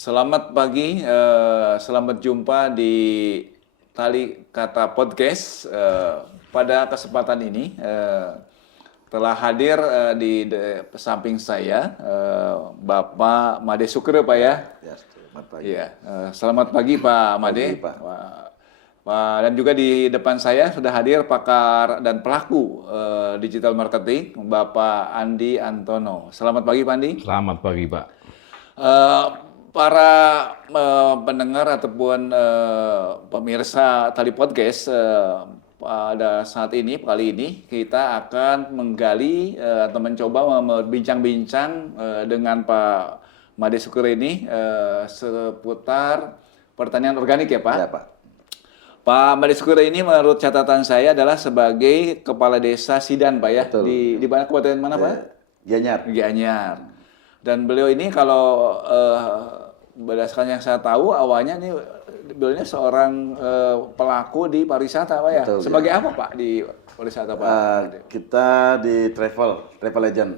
Selamat pagi, selamat jumpa di Tali Kata Podcast. Pada kesempatan ini telah hadir di samping saya Bapak Made Sukre, Pak ya. Ya, selamat pagi. Iya, selamat pagi Pak Made. Pagi, Pak. Dan juga di depan saya sudah hadir pakar dan pelaku digital marketing Bapak Andi Antono. Selamat pagi Pak Andi. Selamat pagi, Pak. Eh, para pendengar ataupun pemirsa Tali Podcast, pada saat ini, kali ini kita akan menggali atau mencoba berbincang-bincang dengan Pak Made Sukre ini seputar pertanian organik ya Pak? Ya, Pak. Pak Made Sukre ini menurut catatan saya adalah sebagai Kepala Desa Sidan Pak ya? Betul. Di mana, kabupaten mana Pak? Gianyar. Gianyar. Dan beliau ini kalau berdasarkan yang saya tahu awalnya nih beliau ini seorang pelaku di pariwisata Pak ya. Betul, Sebagai apa Pak di pariwisata Pak? Kita di travel agent.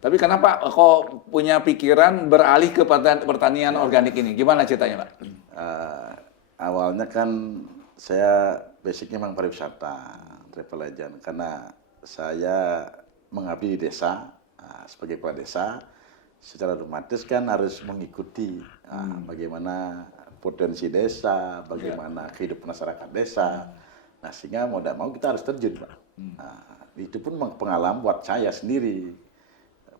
Tapi kenapa kok punya pikiran beralih ke pertanian organik ini? Gimana ceritanya Pak? Awalnya kan saya basicnya memang pariwisata, travel agent. Karena saya mengabdi di desa, sebagai kepala desa, secara otomatis kan harus mengikuti bagaimana potensi desa, bagaimana kehidupan masyarakat desa. Nah, sehingga mau tidak mau kita harus terjun, Pak. Itu pun pengalaman buat saya sendiri.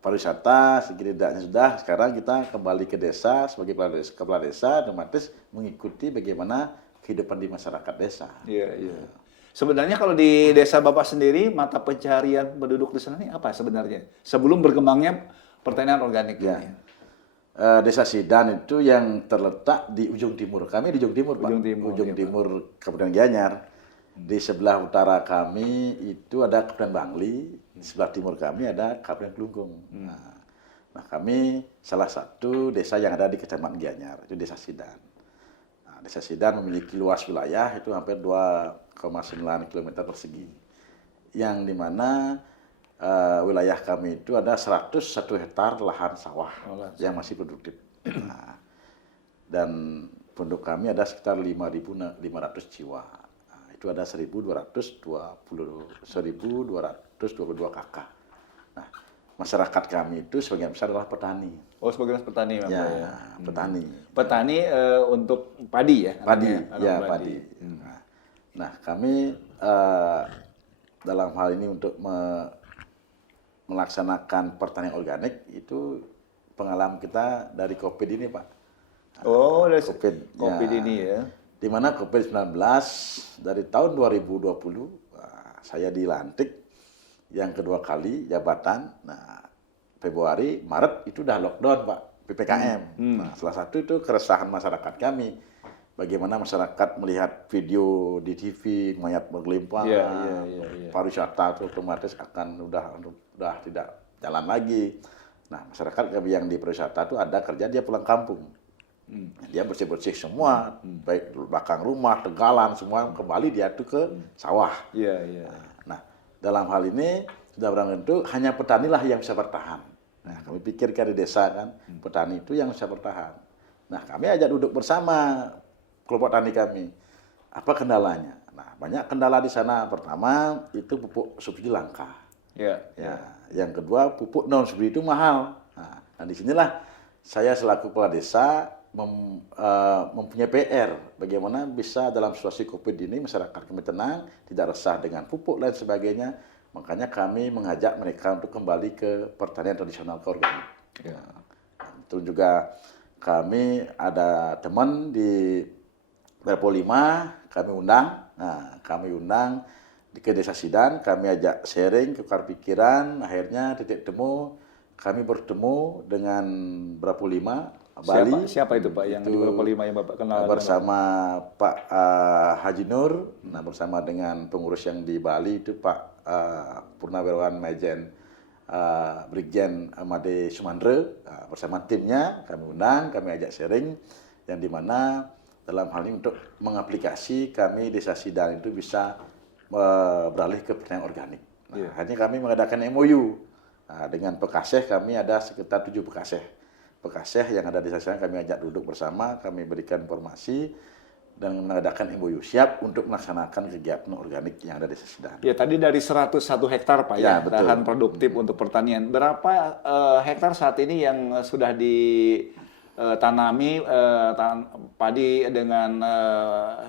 Pariwisata setidaknya sudah, sekarang kita kembali ke desa sebagai kepala desa, otomatis mengikuti bagaimana kehidupan di masyarakat desa. Iya, iya. Sebenarnya kalau di desa Bapak sendiri, mata pencarian penduduk di sana ini apa sebenarnya? Sebelum berkembangnya pertanian organik Ya. ini. Desa Sidan itu yang terletak di ujung timur. Kami di ujung timur, Pak. Ujung timur, Ujung ya, Pak. timur Kabupaten Gianyar. Di sebelah utara kami itu ada Kabupaten Bangli, di sebelah timur kami ada Kabupaten Kelungkung. Nah, kami salah satu desa yang ada di Kecamatan Gianyar, itu Desa Sidan. Nah, Desa Sidan memiliki luas wilayah itu hampir 2,9 km persegi. Yang dimana wilayah kami itu ada 101 hektar lahan sawah yang masih produktif. Nah, dan penduduk kami ada sekitar 5.500 jiwa. Nah, itu ada 1.222 kakak. Nah, masyarakat kami itu sebagian besar adalah petani. Oh, sebagai petani Bapak Ya, ya. petani. Petani untuk padi ya? Padi, Anaknya, ya anak padi. Nah, kami dalam hal ini untuk melaksanakan pertanian organik itu pengalaman kita dari COVID ini, Pak. Oh, dari COVID ini ya. Di mana COVID-19 dari tahun 2020 saya dilantik yang kedua kali jabatan. Nah, Februari, Maret itu udah lockdown, Pak, PPKM. Nah, salah satu itu keresahan masyarakat kami. Bagaimana masyarakat melihat video di TV mayat berlimpah, pariwisata itu otomatis akan udah tidak jalan lagi. Nah, masyarakat yang di pariwisata itu ada kerja dia pulang kampung. Dia bersih-bersih semua, baik belakang rumah, tegalan, semua kembali dia tuh ke sawah. Nah, dalam hal ini sudah barang tentu hanya petanilah yang bisa bertahan. Nah, kami pikirkan di desa kan, petani itu yang bisa bertahan. Nah, kami ajak duduk bersama kelompok tani kami. Apa kendalanya? Nah, banyak kendala di sana. Pertama, itu pupuk subsidi langka. Yang kedua, pupuk non subsidi itu mahal. Nah, disinilah saya selaku kepala desa mempunyai PR. Bagaimana bisa dalam situasi COVID ini masyarakat kami tenang, tidak resah dengan pupuk dan sebagainya. Makanya kami mengajak mereka untuk kembali ke pertanian tradisional ke organik. Terus juga kami ada teman di Level 5, kami undang. Nah, kami undang ke Desa Sidan, kami ajak sharing, tukar pikiran. Akhirnya titik temu, kami bertemu dengan Bravo 5 Bali. Siapa itu Pak yang di Bravo 5 yang Bapak kenal? Bersama Pak Haji Nur, nah bersama dengan pengurus yang di Bali itu Pak Purnawirawan Majen Brigjen Made Sumandre. Bersama timnya kami undang, kami ajak sharing, yang dimana dalam hal ini untuk mengaplikasi kami Desa Sidan itu bisa beralih ke pertanian organik. Nah, hanya kami mengadakan MOU dengan Pekaseh, kami ada sekitar 7 Pekaseh. Pekaseh yang ada di sana kami ajak duduk bersama, kami berikan informasi dan mengadakan MOU siap untuk melaksanakan kegiatan organik yang ada di Sesidang. Ya, tadi dari 101 hektar Pak Ya, ya, betul. lahan produktif untuk pertanian. Berapa hektar saat ini yang sudah ditanami padi dengan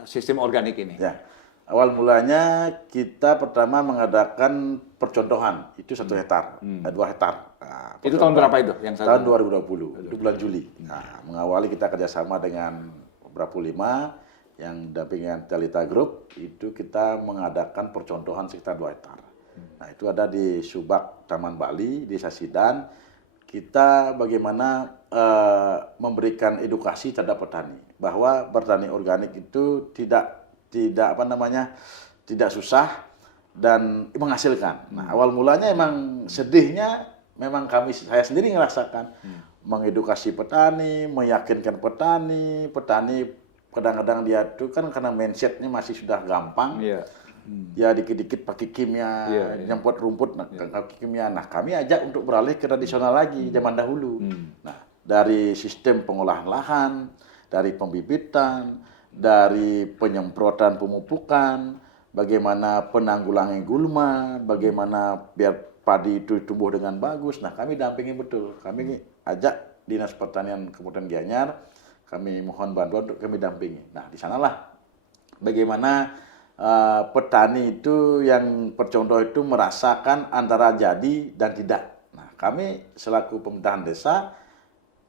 sistem organik ini? Ya, awal mulanya kita pertama mengadakan percontohan, itu 1 hektar, 2 hektar. Nah, Itu tahun berapa itu? Yang tahun 2020, itu bulan Juli. Nah, mengawali kita kerjasama dengan Brapulima, yang dampingan Telita Group, itu kita mengadakan percontohan sekitar 2 hektar. Nah, itu ada di Subak, Taman Bali, di Sasidan. Kita bagaimana memberikan edukasi terhadap petani, bahwa bertani organik itu tidak susah dan menghasilkan. Nah, awal mulanya emang sedihnya, memang saya sendiri ngerasakan mengedukasi petani, meyakinkan petani kadang-kadang dia tuh kan karena mindsetnya masih sudah gampang, ya dikit-dikit pakai kimia, nyemprot rumput, pakai kimia. Nah, kami ajak untuk beralih ke tradisional lagi zaman dahulu. Nah, dari sistem pengolahan lahan, dari pembibitan, dari penyemprotan pemupukan, bagaimana penanggulangan gulma, bagaimana biar padi itu tumbuh dengan bagus. Nah, kami dampingi betul. Kami ajak Dinas Pertanian Kabupaten Gianyar, kami mohon bantuan untuk kami dampingi. Nah, di sanalah bagaimana petani itu yang percontoh itu merasakan antara jadi dan tidak. Nah, kami selaku pemerintahan desa,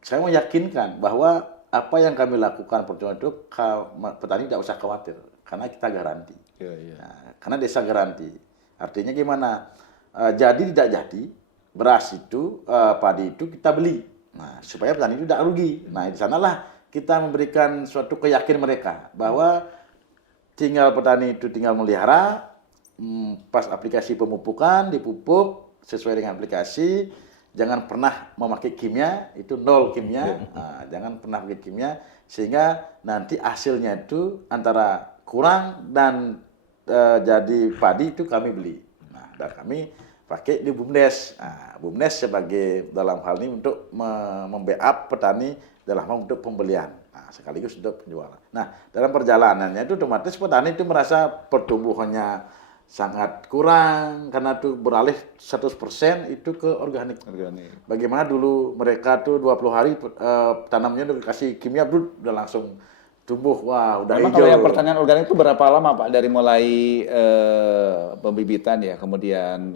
saya meyakinkan bahwa apa yang kami lakukan percontoh itu, petani tidak usah khawatir, karena kita garansi. Nah, karena desa garansi. Artinya gimana? Jadi tidak jadi, beras itu, padi itu kita beli. Nah, supaya petani itu tidak rugi. Nah, di sanalah kita memberikan suatu keyakinan mereka bahwa petani itu tinggal melihara, pas aplikasi pemupukan, dipupuk sesuai dengan aplikasi, jangan pernah memakai kimia, itu 0 kimia, jangan pernah pakai kimia, sehingga nanti hasilnya itu antara kurang dan jadi padi itu kami beli. Nah, dan kami pakai di BUMDes. Nah, BUMDes sebagai dalam hal ini untuk membackup petani dalam hal untuk pembelian. Nah, sekaligus untuk penjualan. Nah, dalam perjalanannya itu otomatis petani itu merasa pertumbuhannya sangat kurang karena itu beralih 100% itu ke organik. Bagaimana dulu mereka tuh 20 hari tanamnya udah dikasih kimia udah langsung tumbuh, wah udah Memang hijau. kalau yang pertanian organik itu berapa lama Pak dari mulai pembibitan ya, kemudian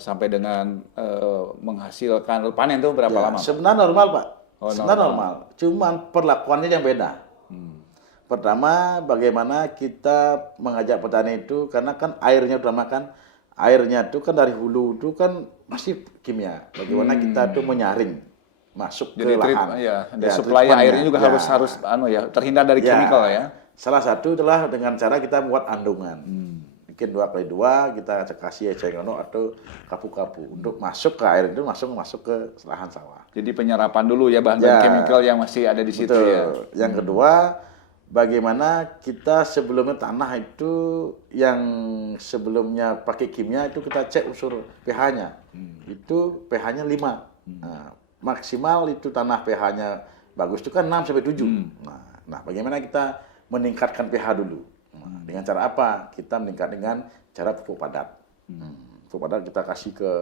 sampai dengan menghasilkan panen itu berapa lama? Sebenarnya normal Pak. Sebenarnya normal. normal. Cuman perlakuannya yang beda. Pertama, bagaimana kita mengajak petani itu, karena kan airnya utama kan, airnya itu kan dari hulu itu kan masih kimia. Bagaimana kita tuh menyaring masuk Jadi ke lahan. supply airnya juga harus terhindar dari chemical ya. Salah satu adalah dengan cara kita buat andungan. Mungkin 2x2 kita kasih eceng atau kapu-kapu untuk masuk ke air itu, masuk ke lahan sawah. Jadi penyerapan dulu ya bahan-bahan chemical yang masih ada di situ ya. Yang kedua, bagaimana kita sebelumnya tanah itu yang sebelumnya pakai kimia itu kita cek unsur pH-nya. Itu pH-nya 5. Nah, maksimal itu tanah pH-nya bagus itu kan 6 sampai 7. Nah, bagaimana kita meningkatkan pH dulu? Nah, dengan cara apa? Kita meningkat dengan cara pupuk padat. Pupuk padat kita kasih ke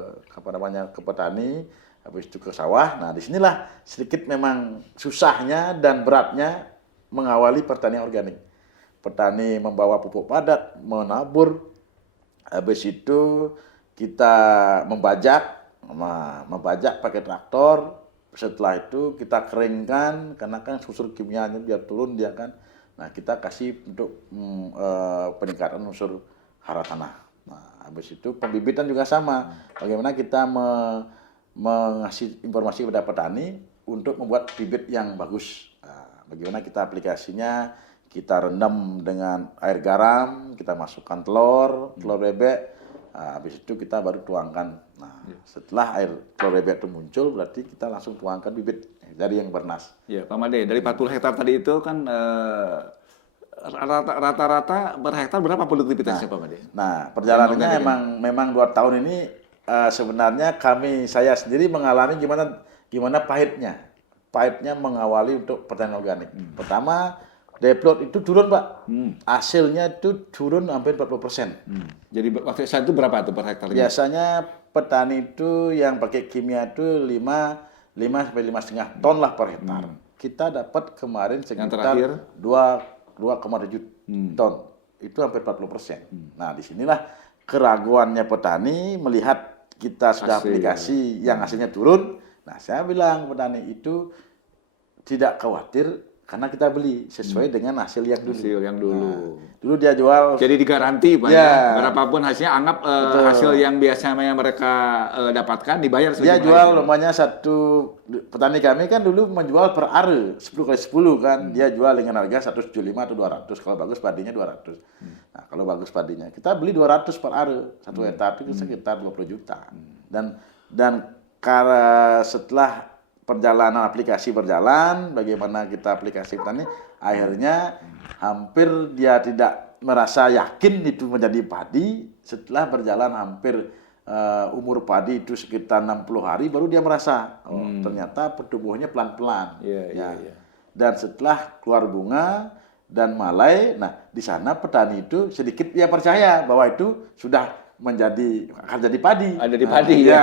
petani, habis itu ke sawah. Nah, disinilah sedikit memang susahnya dan beratnya mengawali pertanian organik. Petani membawa pupuk padat, menabur, habis itu kita membajak pakai traktor. Setelah itu kita keringkan, karena kan unsur kimianya biar turun dia kan. Nah, kita kasih untuk peningkatan unsur hara tanah. Nah, habis itu pembibitan juga sama. Bagaimana kita mengasih informasi kepada petani untuk membuat bibit yang bagus. Nah, bagaimana kita aplikasinya, kita rendam dengan air garam, kita masukkan telur bebek, nah, habis itu kita baru tuangkan. Nah, setelah air telur bebek itu muncul, berarti kita langsung tuangkan bibit dari yang bernas. Ya, Pak Made, dari 40 hektar tadi itu kan rata-rata per hektar berapa produktivitasnya Pak Made? Nah, perjalanannya memang 2 tahun ini sebenarnya saya sendiri mengalami gimana pahitnya. pahitnya mengawali untuk pertanian organik. Pertama, deplot itu turun, Pak. Hasilnya itu turun hampir 40%. Jadi waktu saat itu berapa tuh per hektarnya? Biasanya petani itu yang pakai kimia itu 5 sampai 5,5 ton lah per hektar. Kita dapat kemarin sekitar terakhir? 2,7 ton. Itu hampir 40%. Nah, disinilah keraguannya petani melihat kita sudah aplikasi yang hasilnya turun. Nah, saya bilang petani itu tidak khawatir karena kita beli sesuai dengan hasil yang dulu. Hasil yang dulu. Nah, dulu dia jual. Jadi digaranti Pak Ya. ya. Berapapun hasilnya, anggap hasil yang biasanya mereka dapatkan dibayar Dia sejumlah jual itu. umpamanya petani kami kan dulu menjual per are 10 kali 10 kan. Dia jual dengan harga 175 atau 200. Kalau bagus padinya 200. Nah, kalau bagus padinya kita beli 200 per are. 1 hektar itu sekitar 20 juta. Dan karena setelah perjalanan aplikasi berjalan, bagaimana kita aplikasi petani, akhirnya hampir dia tidak merasa yakin itu menjadi padi. Setelah berjalan hampir umur padi itu sekitar 60 hari, baru dia merasa, ternyata pertumbuhannya pelan-pelan. Iya. Dan setelah keluar bunga dan malai, nah di sana petani itu sedikit dia percaya bahwa itu sudah akan jadi padi. Ada di padi ya.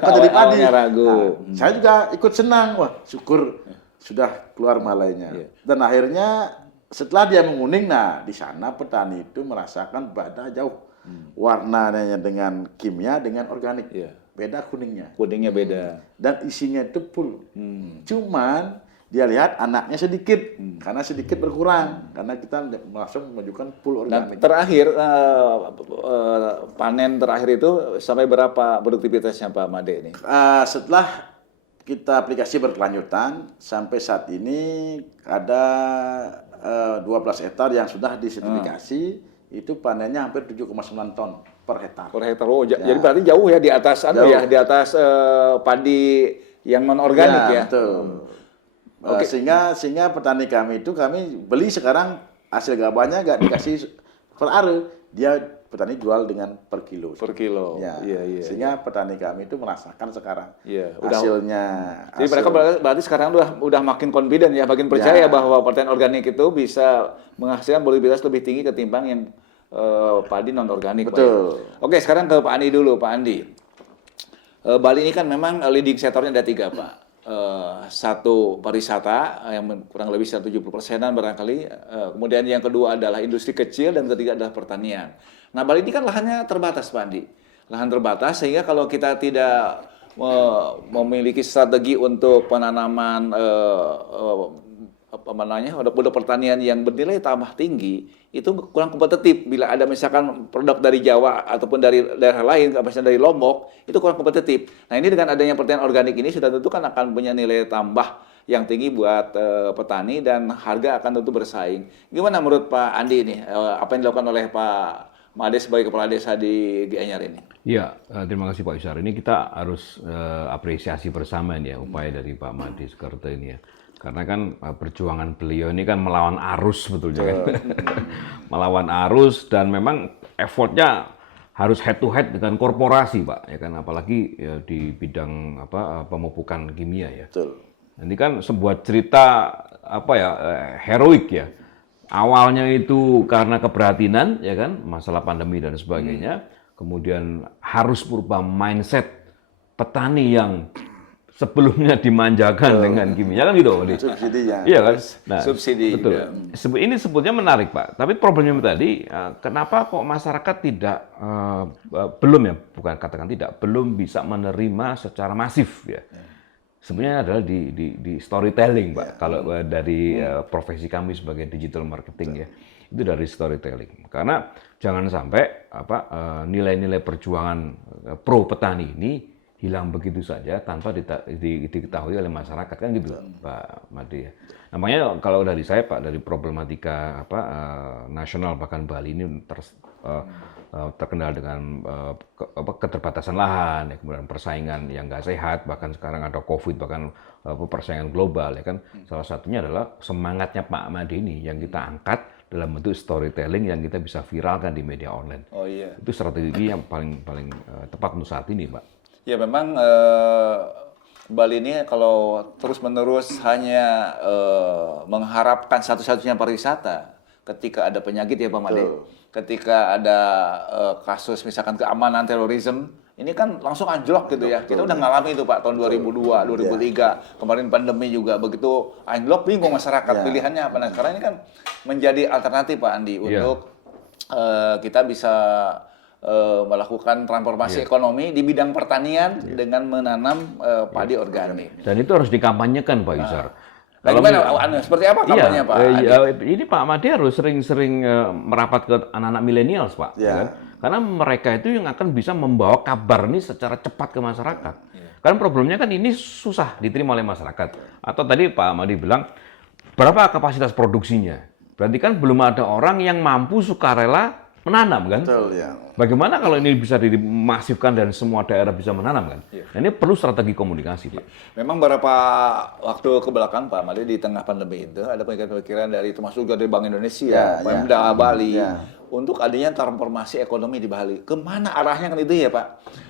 Akan jadi padi. Awalnya ragu. Nah, saya juga ikut senang, wah syukur sudah keluar malainya. Dan akhirnya setelah dia menguning, nah di sana petani itu merasakan beda jauh warnanya dengan kimia dengan organik. Beda kuningnya. Kuningnya beda. Dan isinya itu full. Cuman dia lihat anaknya sedikit, karena sedikit berkurang, karena kita langsung menunjukkan full Dan organik. terakhir panen terakhir itu sampai berapa produktivitasnya Pak Made ini? Setelah kita aplikasi berkelanjutan, sampai saat ini ada 12 hektar yang sudah disertifikasi, itu panennya hampir 7,9 ton per hektar. Per hektar. Oh, jadi berarti jauh ya di atas di atas padi yang non organik ya. Betul. Sehingga petani kami itu kami beli sekarang hasil gabahnya nggak dikasih per are, dia petani jual dengan per kilo. Per kilo. Iya. Sehingga petani kami itu merasakan sekarang udah, hasilnya. Jadi mereka berarti sekarang udah makin confident ya, makin percaya bahwa pertanian organik itu bisa menghasilkan produktivitas lebih tinggi ketimbang yang padi non organik. Betul. Pak. Oke, sekarang ke Pak Andi dulu, Pak Andi. Bali ini kan memang leading sektornya ada 3 Pak. Satu pariwisata yang kurang lebih 70%-an barangkali. Kemudian yang kedua adalah industri kecil dan ketiga adalah pertanian. Nah, Bali ini kan lahannya terbatas, Pak Andi. Lahan terbatas sehingga kalau kita tidak memiliki strategi untuk penanaman produk pertanian yang bernilai tambah tinggi, itu kurang kompetitif. Bila ada misalkan produk dari Jawa ataupun dari daerah lain, misalnya dari Lombok, itu kurang kompetitif. Nah, ini dengan adanya pertanian organik ini sudah tentu kan akan punya nilai tambah yang tinggi buat petani dan harga akan tentu bersaing. Gimana menurut Pak Andi ini? Apa yang dilakukan oleh Pak Made sebagai kepala desa di Gianyar ini? Iya, terima kasih Pak Ishar. Ini kita harus apresiasi bersama nih ya upaya dari Pak Made Sukerto ini ya. Karena kan perjuangan beliau ini kan melawan arus sebetulnya kan. Melawan arus dan memang effortnya harus head to head dengan korporasi Pak ya kan, apalagi ya, di bidang pemupukan kimia ya. Betul. Ini kan sebuah cerita heroik ya. Awalnya itu karena keprihatinan ya kan, masalah pandemi dan sebagainya. Kemudian harus berubah mindset petani yang sebelumnya dimanjakan dengan kimia kan gitu. Subsidinya. Iya kan? Nah, subsidi. Betul. Ini sebetulnya menarik Pak. Tapi problemnya tadi, kenapa kok masyarakat tidak belum bisa menerima secara masif ya. Sebenarnya adalah di storytelling Pak. Kalau dari profesi kami sebagai digital marketing ya, itu dari storytelling. Karena jangan sampai nilai-nilai perjuangan pro petani ini hilang begitu saja tanpa diketahui oleh masyarakat kan gitu Pak Made ya. Namanya kalau dari saya Pak, dari problematika nasional bahkan Bali ini terkenal dengan keterbatasan lahan, ya, kemudian persaingan yang nggak sehat, bahkan sekarang ada COVID, bahkan persaingan global ya kan. Salah satunya adalah semangatnya Pak Made ini yang kita angkat dalam bentuk storytelling yang kita bisa viralkan di media online. Oh iya. Itu strategi yang paling tepat untuk saat ini Pak. Ya memang Bali ini kalau terus-menerus hanya mengharapkan satu-satunya pariwisata ketika ada penyakit ya Pak Made, ketika ada kasus misalkan keamanan terorisme, ini kan langsung anjlok gitu ya. Kita udah ngalami itu Pak tahun 2002, 2003, kemarin pandemi juga begitu anjlok bingung masyarakat pilihannya apa. Nah sekarang ini kan menjadi alternatif Pak Andi untuk kita bisa melakukan transformasi ekonomi di bidang pertanian dengan menanam padi organik. Dan itu harus dikampanyekan Pak Yusar. Nah, gimana, seperti apa kampanye Pak Andi? Ini Pak Made harus sering-sering merapat ke anak-anak milenial Pak. Kan? Karena mereka itu yang akan bisa membawa kabar ini secara cepat ke masyarakat. Karena problemnya kan ini susah diterima oleh masyarakat. Atau tadi Pak Made bilang, berapa kapasitas produksinya? Berarti kan belum ada orang yang mampu sukarela menanam kan? Betul, ya. Bagaimana kalau ini bisa dimasifkan dan semua daerah bisa menanam kan? Nah, ini perlu strategi komunikasi Pak. Memang beberapa waktu ke belakang Pak Made di tengah pandemi itu ada pemikiran dari termasuk juga dari Bank Indonesia, Pemda Bali untuk adanya transformasi ekonomi di Bali. Kemana arahnya kan itu ya Pak?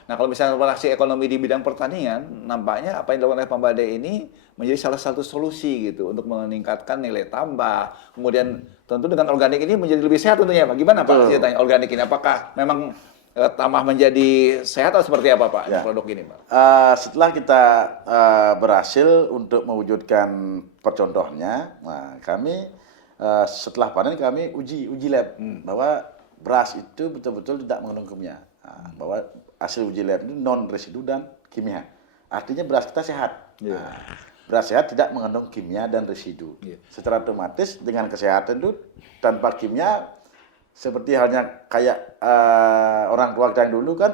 Nah kalau misalnya transformasi ekonomi di bidang pertanian, nampaknya apa yang dilakukan oleh Pak Made ini menjadi salah satu solusi gitu untuk meningkatkan nilai tambah. Kemudian tentu dengan organik ini menjadi lebih sehat tentunya Pak. Gimana Pak ceritanya organik ini? Apakah memang tambah menjadi sehat atau seperti apa Pak produk ini Pak? Setelah kita berhasil untuk mewujudkan percontohnya, nah, kami setelah panen kami uji lab bahwa beras itu betul-betul tidak mengandung kimia, bahwa hasil uji lab itu non residu dan kimia. Artinya beras kita sehat. Beras sehat tidak mengandung kimia dan residu. Secara otomatis dengan kesehatan itu tanpa kimia, seperti halnya kayak orang tua kita yang dulu kan,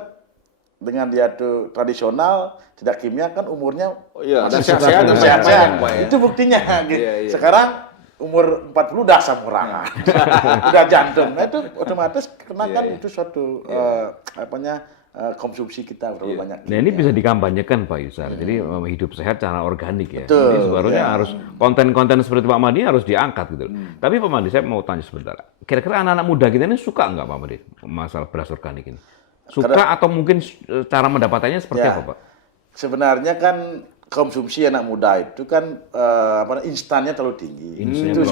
dengan dia tuh tradisional tidak kimia kan umurnya masih sehat. Itu buktinya. Sekarang umur 40 udah asam urat, udah jantung. Nah itu otomatis karena kan itu suatu konsumsi kita terlalu banyak. Nah ini bisa dikampanyekan Pak Yusar. Jadi hidup sehat cara organik ya. Betul, Jadi sebenarnya harus konten-konten seperti Pak Made harus diangkat gitu. Tapi Pak Made saya mau tanya sebentar. Kira-kira anak-anak muda kita ini suka nggak Pak Made masalah beras organik ini? Suka atau mungkin cara mendapatkannya seperti apa Pak? Sebenarnya kan konsumsi anak muda itu kan instannya terlalu tinggi. Itu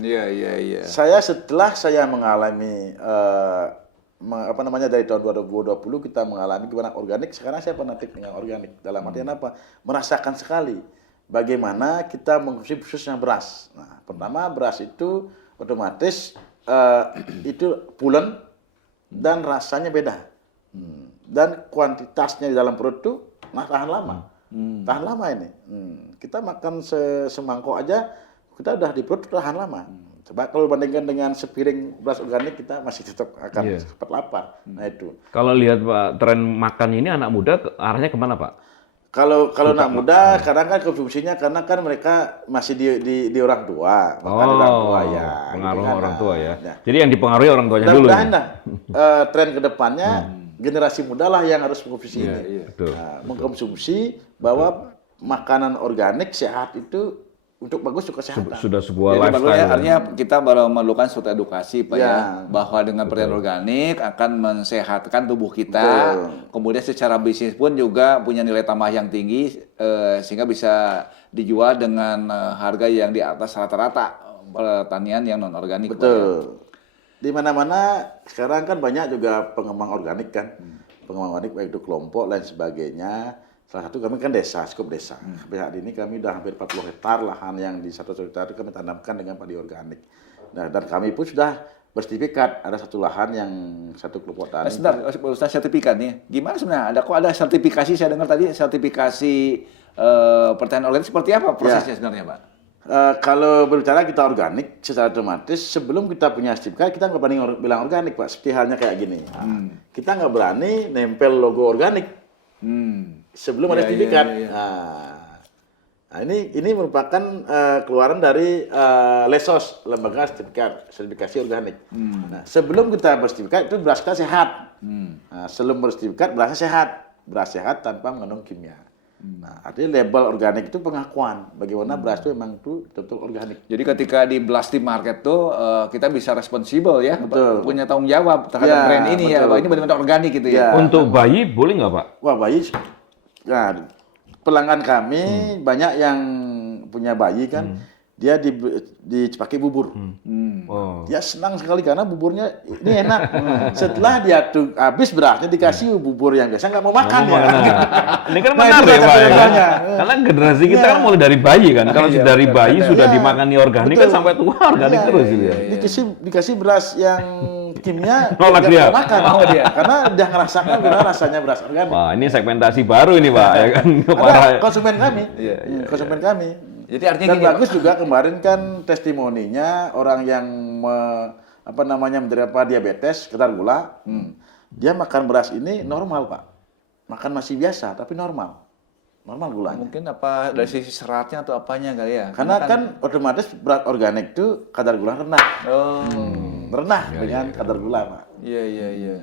Iya. Setelah saya mengalami dari tahun 2020 kita mengalami kebanyakan organik, sekarang saya fanatik dengan organik. Dalam artian apa? Merasakan sekali bagaimana kita mengkonsumsi khususnya beras. Nah, pertama beras itu otomatis itu pulen dan rasanya beda. Dan kuantitasnya di dalam perut itu tahan lama. Tahan lama ini. Kita makan semangkok aja, kita udah di perut tahan lama. Coba kalau bandingkan dengan sepiring beras organik, kita masih tetap akan cepat lapar. Nah itu. Kalau lihat Pak, tren makan ini anak muda arahnya kemana Pak? Kalau anak muda, kadang kan konsumsinya karena kan mereka masih di orang tua, makan di orang tua ya. Pengaruh gitu kan. orang tua ya. Jadi yang dipengaruhi orang tuanya dulu. Tren kedepannya generasi muda lah yang harus mengkonsumsi ini. Mengkonsumsi bahwa makanan organik sehat itu untuk bagus untuk kesehatan. Sudah sebuah lifestyle. Artinya kita baru memerlukan suatu edukasi Pak ya, bahwa dengan pertanian organik akan mensehatkan tubuh kita. Kemudian secara bisnis pun juga punya nilai tambah yang tinggi sehingga bisa dijual dengan harga yang di atas rata-rata pertanian yang non organik. Betul. Di mana-mana sekarang kan banyak juga pengembang organik kan. Pengembang organik baik itu kelompok lain sebagainya. Salah satu kami kan desa, skup desa. Sampai saat ini kami sudah hampir 40 hektar lahan yang di 1 hektar itu kami tanamkan dengan padi organik. Nah, dan kami pun sudah bersertifikat. Ada satu lahan yang satu kelompok tani. Sebentar, Ustaz sertifikat nih. Gimana sebenarnya? Ada sertifikasi, saya dengar tadi sertifikasi pertanian organik seperti apa prosesnya sebenarnya Pak? Kalau berbicara kita organik, secara otomatis sebelum kita punya sertifikat, kita nggak berani bilang organik Pak. Seperti halnya kayak gini. Kita nggak berani nempel logo organik. Sebelum ada sertifikat. Nah, ini merupakan keluaran dari Lesos, lembaga sertifikasi organik. Nah, sebelum kita bersertifikat itu beras kita sehat. Nah, sebelum bersertifikat berasnya sehat, beras sehat tanpa mengandung kimia. Nah, artinya label organik itu pengakuan bagaimana beras itu memang itu betul organik. Jadi ketika di blast di market tuh kita bisa responsibel ya, punya tanggung jawab terhadap brand ini ya, bahwa ini benar-benar organik gitu ya. Untuk bayi boleh nggak Pak? Wah bayi, nah pelanggan kami banyak yang punya bayi kan, dia dipakai bubur. Oh. Dia senang sekali karena buburnya ini enak. Setelah dia tuh habis berasnya dikasih bubur yang biasa nggak mau makan ya. Ini kan Nah, benar itu ya Pak. Ya, kan? kecenderungannya. Karena generasi kita kan mulai dari bayi kan. Kalau Iya, dari benar, bayi benar. sudah Iya. dimakani organik kan Betul. sampai tua organik Iya, terus gitu ya. Dikasih beras yang kimia Nolak nggak dia. mau makan. Mau dia. Karena dia ngerasakan gimana rasanya beras organik. Wah, ini segmentasi baru ini Pak ya kan. Ada konsumen kami. Iya, iya, Konsumen kami. Jadi artinya Dan gini, bagus juga kemarin kan testimoninya orang yang menderita diabetes, kadar gula. Dia makan beras ini normal, Pak. Makan masih biasa tapi normal. Normal gulanya. mungkin apa dari sisi seratnya atau apanya kali ya? Karena kan otomatis beras organik itu kadar gula rendah. Oh, Rendah dengan kadar gula, Pak. iya iya iya.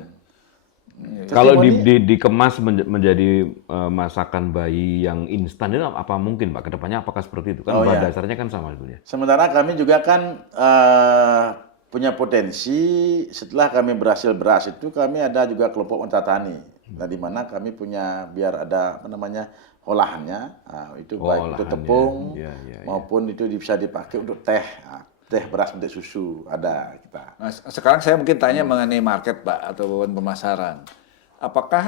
Kalau Testimoni- dikemas menjadi masakan bayi yang instan itu apa mungkin Pak? Kedepannya apakah seperti itu? Kan Oh, bahan iya. dasarnya kan sama itu ya. Sementara kami juga kan punya potensi setelah kami berhasil beras itu kami ada juga kelompok mitra tani. Nah, di mana kami punya biar ada olahannya, itu baik itu olahannya. tepung Iya, iya, iya. maupun itu bisa dipakai untuk teh, teh beras untuk susu ada kita. Nah, sekarang saya mungkin tanya mengenai market, Pak, atau pemasaran. Apakah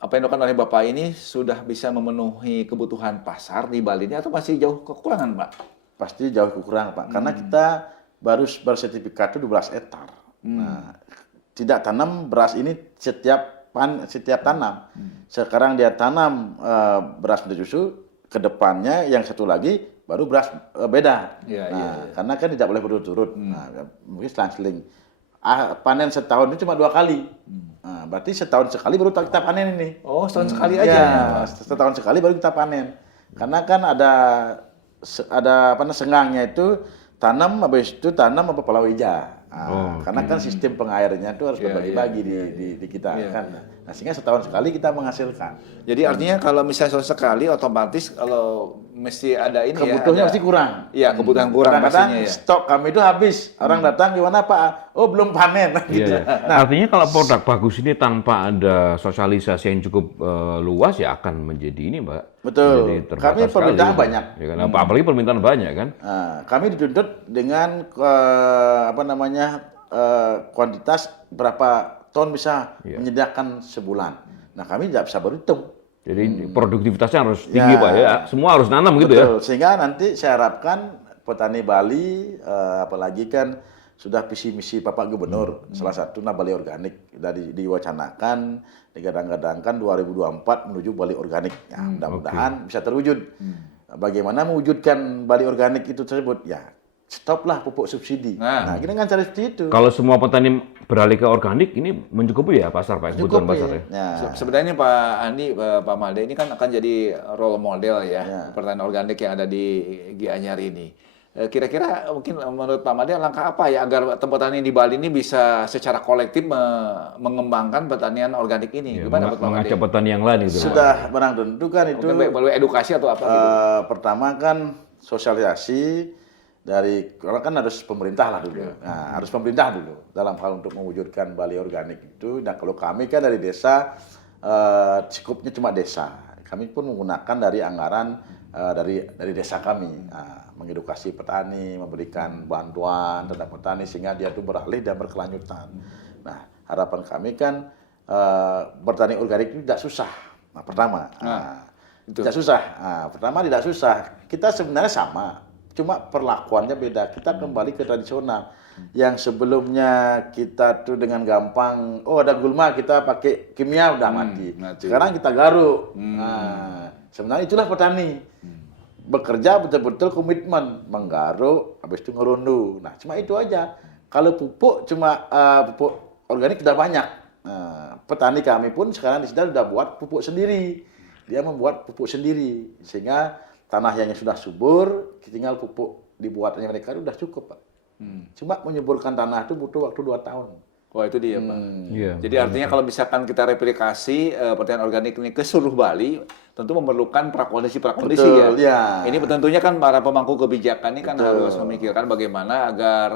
apa yang dilakukan oleh Bapak ini sudah bisa memenuhi kebutuhan pasar di Bali ini atau masih jauh kekurangan, Pak? Pasti jauh kurang, Pak, karena kita baru bersertifikat itu 12 hektar. Nah, tidak tanam beras ini setiap tanam. Sekarang dia tanam beras untuk susu, ke depannya yang satu lagi baru beras beda. Iya, Nah, iya. karena kan tidak boleh berturut-turut. Nah, mungkin selang-seling. Panen setahun itu cuma 2 kali. Nah, berarti setahun sekali baru kita panen ini. Oh, setahun sekali Ya, aja. setahun sekali baru kita panen. Karena kan ada senggangnya itu tanam habis itu tanam apa palawija. Karena kan sistem pengairnya itu harus Iya, berbagi-bagi di kita kan. Nah, sehingga setahun sekali kita menghasilkan. Jadi artinya kalau misalnya setahun sekali otomatis kalau mesti ada ini Kebutuhannya ya. pasti kurang. Iya, kebutuhan kurang Kadang-kadang pastinya ya. stok kami itu habis. Orang datang gimana Pak? Oh, belum panen Iya, gitu. iya. Artinya kalau produk bagus ini tanpa ada sosialisasi yang cukup luas ya akan menjadi ini, Mbak. Betul. Menjadi terbatas Kami sekali, permintaan gitu. banyak. Ya kan? Apalagi permintaan banyak kan. Nah, kami dituntut dengan kuantitas berapa ton bisa menyediakan sebulan. Nah, kami tidak bisa berhitung. Jadi produktivitasnya harus tinggi, Ya. Pak ya. Semua harus nanam gitu ya. Betul. Sehingga nanti saya harapkan petani Bali, apalagi kan sudah visi misi Bapak Gubernur, salah satu Bali organik dari diwacanakan, digadang-gadangkan 2024 menuju Bali organik. Ya, mudah-mudahan bisa terwujud. Bagaimana mewujudkan Bali organik itu tersebut? Ya, stoplah pupuk subsidi. Nah, ini kan cara seperti itu. Kalau semua petani beralih ke organik ini mencukupi ya pasar, Pak, kebutuhan Cukup pasar ya. ya. Ya. Sebenarnya Pak Andi, Pak Malde ini kan akan jadi role model ya, Ya. pertanian organik yang ada di Gianyar ini. Kira-kira mungkin menurut Pak Malde langkah apa ya agar petani di Bali ini bisa secara kolektif mengembangkan pertanian organik ini? Ya, Gimana Pak Malde? mengajak petani yang lain gitu. Pak. Sudah barang tentu kan itu Mungkin melalui edukasi atau apa gitu? pertama kan sosialisasi dari karena kan harus pemerintah lah dulu. Nah, harus pemerintah dulu dalam hal untuk mewujudkan Bali organik itu. Dan kalau kami kan dari desa cukupnya cuma desa. Kami pun menggunakan dari anggaran dari desa kami, mengedukasi petani, memberikan bantuan terhadap petani sehingga dia itu beralih dan berkelanjutan. Nah, harapan kami kan bertani organik itu tidak susah. Nah, pertama, tidak susah. Nah, pertama tidak susah. Kita sebenarnya sama, cuma perlakuannya beda. Kita kembali ke tradisional. Yang sebelumnya kita tuh dengan gampang, oh ada gulma kita pakai kimia udah mati. Sekarang kita garuk. Nah, sebenarnya itulah petani. Bekerja betul-betul komitmen, menggaruk, habis itu ngerundu. Nah, cuma itu aja. Kalau pupuk cuma pupuk organik sudah banyak. Nah, petani kami pun sekarang di sini sudah buat pupuk sendiri. Dia membuat pupuk sendiri sehingga tanah yang sudah subur, tinggal pupuk dibuatnya mereka itu sudah cukup, Pak. Cuma menyuburkan tanah itu butuh waktu 2 tahun. Oh itu dia Pak. Iya. Jadi artinya kalau misalkan kita replikasi pertanian organik ini ke seluruh Bali, tentu memerlukan prakondisi Betul, ya. ya. Ini tentunya kan para pemangku kebijakan ini kan harus memikirkan bagaimana agar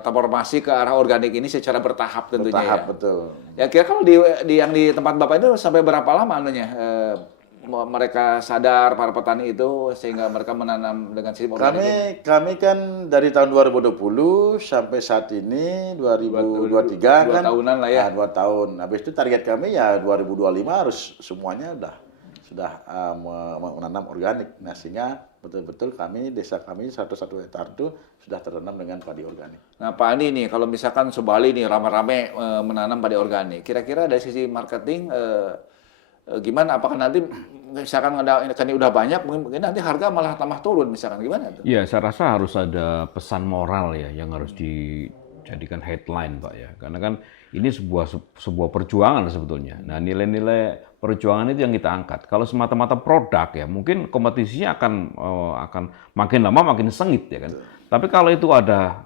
transformasi ke arah organik ini secara bertahap tentunya Bertahap, ya. betul. Ya kira kalau yang di tempat Bapak itu sampai berapa lama anunya mereka sadar para petani itu sehingga mereka menanam dengan sistem organik ini? Kami kan dari tahun 2020 sampai saat ini 2023 dua kan tahunan lah ya. 2 tahun. Habis itu target kami ya 2025 harus semuanya sudah menanam organik. Nah, sehingga betul-betul desa kami 101 hektar itu sudah tertanam dengan padi organik. Nah, Pak Andi nih, kalau misalkan Subali nih rame-rame menanam padi organik, kira-kira dari sisi marketing gimana? Apakah nanti misalkan kan ini udah banyak, mungkin nanti harga malah tambah turun, misalkan gimana tuh? Ya, saya rasa harus ada pesan moral ya yang harus dijadikan headline, Pak ya. Karena kan ini sebuah perjuangan sebetulnya. Nah, nilai-nilai perjuangan itu yang kita angkat. Kalau semata-mata produk ya, mungkin kompetisinya akan makin lama makin sengit ya kan. Tapi kalau itu ada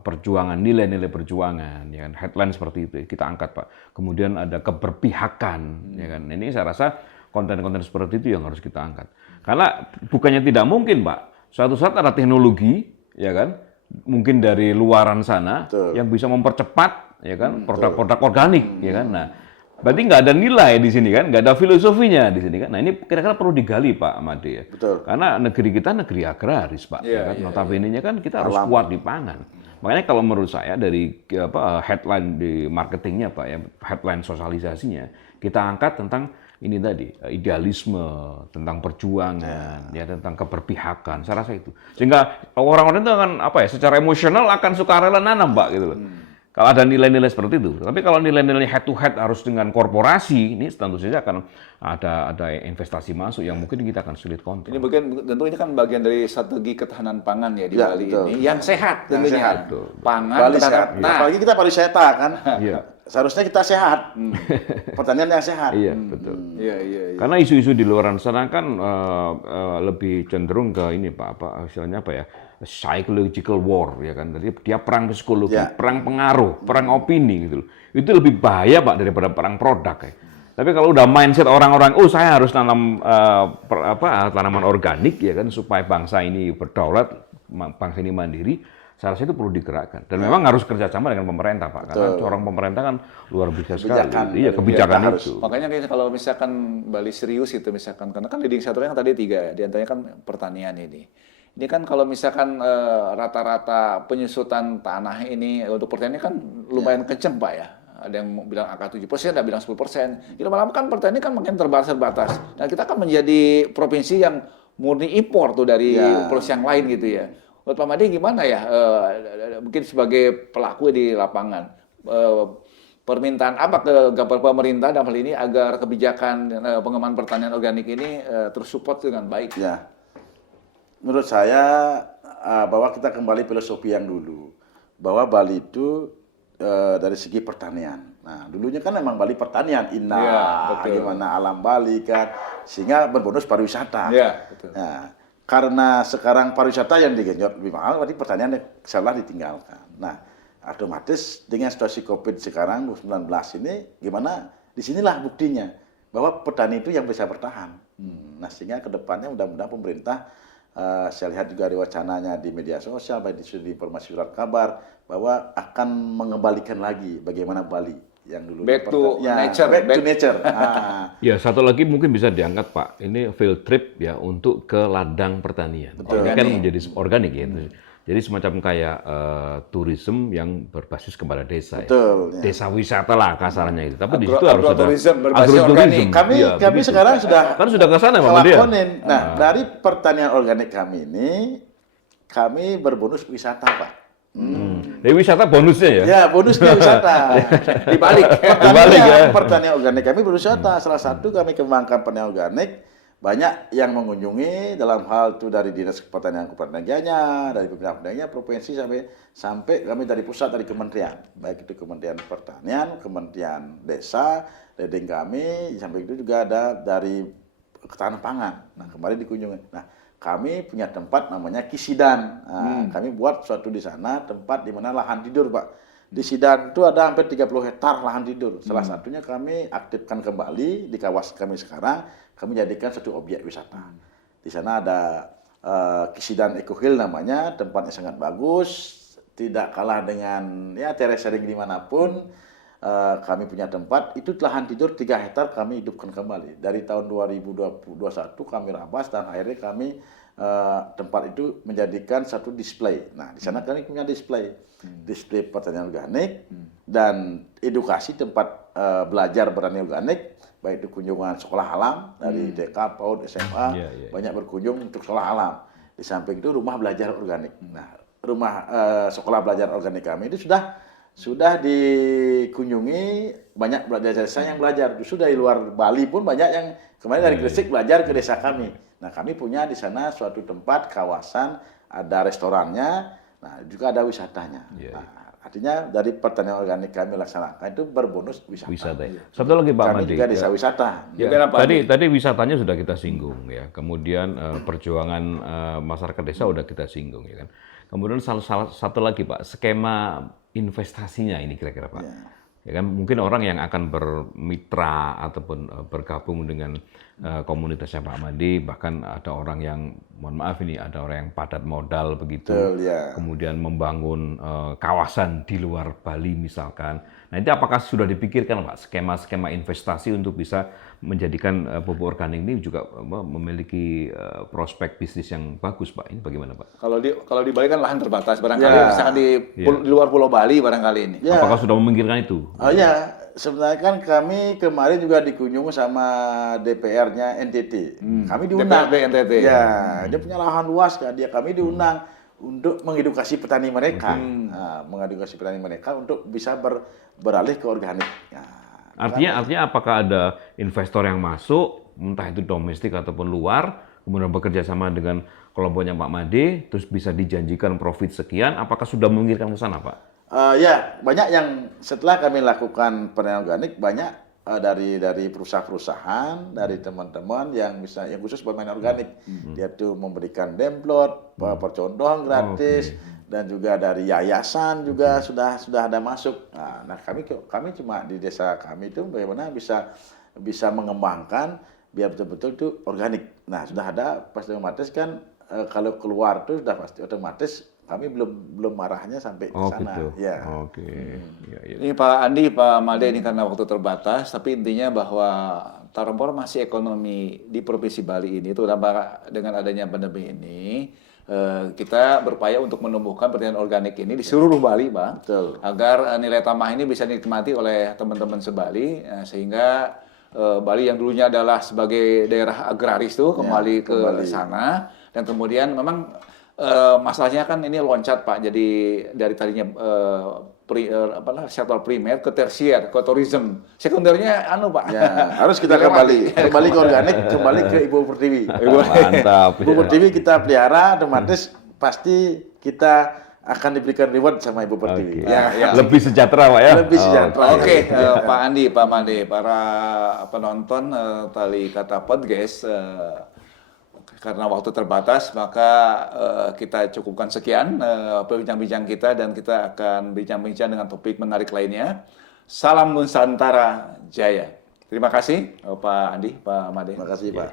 perjuangan, nilai-nilai perjuangan, ya kan, headline seperti itu kita angkat, Pak. Kemudian ada keberpihakan, ya kan. Ini saya rasa konten-konten seperti itu yang harus kita angkat. Karena bukannya tidak mungkin, Pak. Suatu saat ada teknologi, ya kan, mungkin dari luaran sana yang bisa mempercepat, ya kan, produk-produk organik, ya kan. Nah, berarti nggak ada nilai di sini kan, nggak ada filosofinya di sini kan. Nah, ini kira-kira perlu digali, Pak Made ya. Betul. Karena negeri kita negeri agraris, Pak. Ya kan? Notabene-nya kan kita harus kuat di pangan. Makanya kalau menurut saya dari headline di marketingnya, Pak ya, headline sosialisasinya, kita angkat tentang ini tadi, idealisme, tentang perjuangan, ya tentang keberpihakan. Saya rasa itu. Sehingga orang-orang itu akan secara emosional akan sukarela nanam, Pak gitu loh. Kalau ada nilai-nilai seperti itu. Tapi kalau nilai-nilai head to head harus dengan korporasi, ini tentu saja akan ada investasi masuk yang mungkin kita akan sulit kontrol. Ini tentu ini kan bagian dari strategi ketahanan pangan ya di Ya, Bali betul. ini. Yang sehat tentunya. sehat. Pangan, Bali sehat. Nah, Apalagi kita pariwisata kan. Iya. Seharusnya kita sehat. Pertanian yang sehat. Iya, betul. iya. Karena isu-isu di luar sana kan lebih cenderung ke ini Pak, istilahnya apa ya? Psychological war ya kan. Jadi dia perang psikologi, perang pengaruh, perang opini gitu loh. Itu lebih bahaya Pak daripada perang produk ya. Tapi kalau udah mindset orang-orang, saya harus tanam tanaman organik ya kan supaya bangsa ini berdaulat, bangsa ini mandiri. Saya rasa itu perlu digerakkan dan memang harus kerjasama dengan pemerintah Pak, karena corong pemerintah kan luar biasa sekali. Iya, kebijakan itu. Makanya kalau misalkan Bali serius itu misalkan, karena kan leading sectornya kan tadi 3, diantaranya kan pertanian ini. Ini kan kalau misalkan rata-rata penyusutan tanah ini untuk pertanian kan lumayan kenceng Pak ya. Ada yang bilang angka 7%, ada bilang 10%. Jadi lama-lama kan pertanian kan makin terbatas. Dan kita kan menjadi provinsi yang murni impor tuh dari provinsi yang lain gitu ya. Menurut Pak Made gimana ya, mungkin sebagai pelaku di lapangan, permintaan apa ke pemerintah dalam hal ini agar kebijakan pengembangan pertanian organik ini tersupport dengan baik? Ya, menurut saya bahwa kita kembali filosofi yang dulu, bahwa Bali itu dari segi pertanian. Nah, dulunya kan memang Bali pertanian, indah, gimana alam Bali kan, sehingga berbonus pariwisata. Ya, betul. Nah, karena sekarang pariwisata yang digenjot lebih mahal, berarti pertanian salah ditinggalkan. Nah, otomatis dengan situasi COVID sekarang, 19 ini, gimana? Disinilah buktinya bahwa petani itu yang bisa bertahan. Nah, sehingga ke depannya mudah-mudahan pemerintah, saya lihat juga di wacananya di media sosial, baik di informasi surat kabar, bahwa akan mengembalikan lagi bagaimana Bali yang dulu back to nature. Back to nature. Ya, satu lagi mungkin bisa diangkat Pak. Ini field trip ya untuk ke ladang pertanian. Betul. Ini kan menjadi organik ya. Jadi semacam kayak tourism yang berbasis kepada desa. Betul. Ya. Desa wisata lah kasarnya itu. Tapi di situ harus ada berbasis organik. Kami sekarang sudah ke sana Pak dia. Nah, dari pertanian organik kami ini, kami berbonus wisata Pak. Dari wisata bonusnya ya? Ya, bonusnya wisata. Dibalik. Pertanian organik kami berwisata. Salah satu kami kembangkan pertanian organik. Banyak yang mengunjungi dalam hal itu dari Dinas Pertanian Kabupaten Gianyar, dari pemerintah provinsi sampai kami dari pusat, dari kementerian. Baik itu Kementerian Pertanian, Kementerian Desa, leading kami, sampai itu juga ada dari Ketahanan Pangan. Nah, kemarin dikunjungi. Nah, kami punya tempat namanya Kisidan. Nah, kami buat suatu di sana tempat di mana lahan tidur, Pak. Di Sidan itu ada hampir 30 hektar lahan tidur. Salah satunya kami aktifkan kembali di kawasan kami sekarang, kami jadikan satu objek wisata. Di sana ada Kisidan Eco Hill namanya, tempatnya sangat bagus, tidak kalah dengan terasering dimanapun. kami punya tempat, itu lahan tidur 3 hektar kami hidupkan kembali. Dari tahun 2021 kami rampas dan akhirnya kami tempat itu menjadikan satu display. Nah, di sana kami punya display pertanian organik dan edukasi tempat belajar bertani organik, baik itu kunjungan sekolah alam dari TK, PAUD, SMA, banyak berkunjung untuk sekolah alam. Di samping itu rumah belajar organik. Nah, rumah sekolah belajar organik kami itu sudah dikunjungi banyak desa yang belajar. Justru dari luar Bali pun banyak yang kemarin dari Gresik belajar ke desa kami. Nah, kami punya di sana suatu tempat kawasan, ada restorannya, nah juga ada wisatanya. Nah, artinya dari pertanian organik kami laksanakan itu berbonus wisata. Satu lagi Pak Kami Made. juga desa wisata. Ya, tadi wisatanya sudah kita singgung ya. Kemudian perjuangan masyarakat desa sudah kita singgung ya kan. Kemudian salah satu lagi Pak, skema investasinya ini kira-kira Pak. Ya kan mungkin orang yang akan bermitra ataupun bergabung dengan komunitasnya Pak Made, bahkan ada orang yang mohon maaf ini ada orang yang padat modal begitu. Betul, ya. Kemudian membangun kawasan di luar Bali misalkan. Nah, itu apakah sudah dipikirkan Pak skema-skema investasi untuk bisa menjadikan pupuk organik ini juga memiliki prospek bisnis yang bagus Pak? Ini bagaimana Pak? Kalau di Bali kan lahan terbatas barangkali, misalkan di luar Pulau Bali barangkali ini. Ya. Apakah sudah memikirkan itu? Oh ya, sebenarnya kan kami kemarin juga dikunjungi sama DPR-nya NTT. Kami diundang. DPRD NTT. Ya, dia punya lahan luas kan. Kami diundang untuk mengedukasi petani mereka. Nah, mengedukasi petani mereka untuk bisa beralih ke organik. Nah, Artinya apakah ada investor yang masuk, entah itu domestik ataupun luar, kemudian bekerja sama dengan kelompoknya Pak Made, terus bisa dijanjikan profit sekian, apakah sudah memikirkan ke sana Pak? Ya, banyak yang setelah kami lakukan pertanian organik, banyak dari perusahaan-perusahaan, dari teman-teman yang khusus bermain organik, dia tuh memberikan demplot, percontohan gratis, dan juga dari yayasan juga sudah ada masuk. Nah, kami cuma di desa kami itu bagaimana bisa mengembangkan biar betul-betul itu organik. Nah, sudah ada pasti otomatis kan kalau keluar tuh sudah pasti otomatis kami belum marahnya sampai ke sana. Gitu. Ya. Oke. Ya. Ini Pak Andi, Pak Made ini karena waktu terbatas, tapi intinya bahwa transformasi ekonomi di Provinsi Bali ini, terutama dengan adanya pandemi ini, kita berupaya untuk menumbuhkan pertanian organik ini di seluruh Bali, Bang. Betul. Agar nilai tambah ini bisa dinikmati oleh teman-teman sebali, sehingga Bali yang dulunya adalah sebagai daerah agraris tuh kembali ke sana, dan kemudian memang masalahnya kan ini loncat Pak, jadi dari tadinya sektor primer ke tersier, ke tourism, sekundernya Pak. Ya, harus kita kembali ke organik, kembali ke Ibu Pertiwi. Mantap. Ibu Pertiwi kita pelihara, otomatis pasti kita akan diberikan reward sama Ibu Pertiwi. Ya. Lebih sejahtera Pak ya. Lebih sejahtera. Oke, Pak Andi, Pak Made, para penonton Tali Kata Podcast, karena waktu terbatas, maka kita cukupkan sekian bincang-bincang kita, dan kita akan bincang-bincang dengan topik menarik lainnya. Salam Nusantara Jaya. Terima kasih Pak Andi, Pak Made. Terima kasih Pak.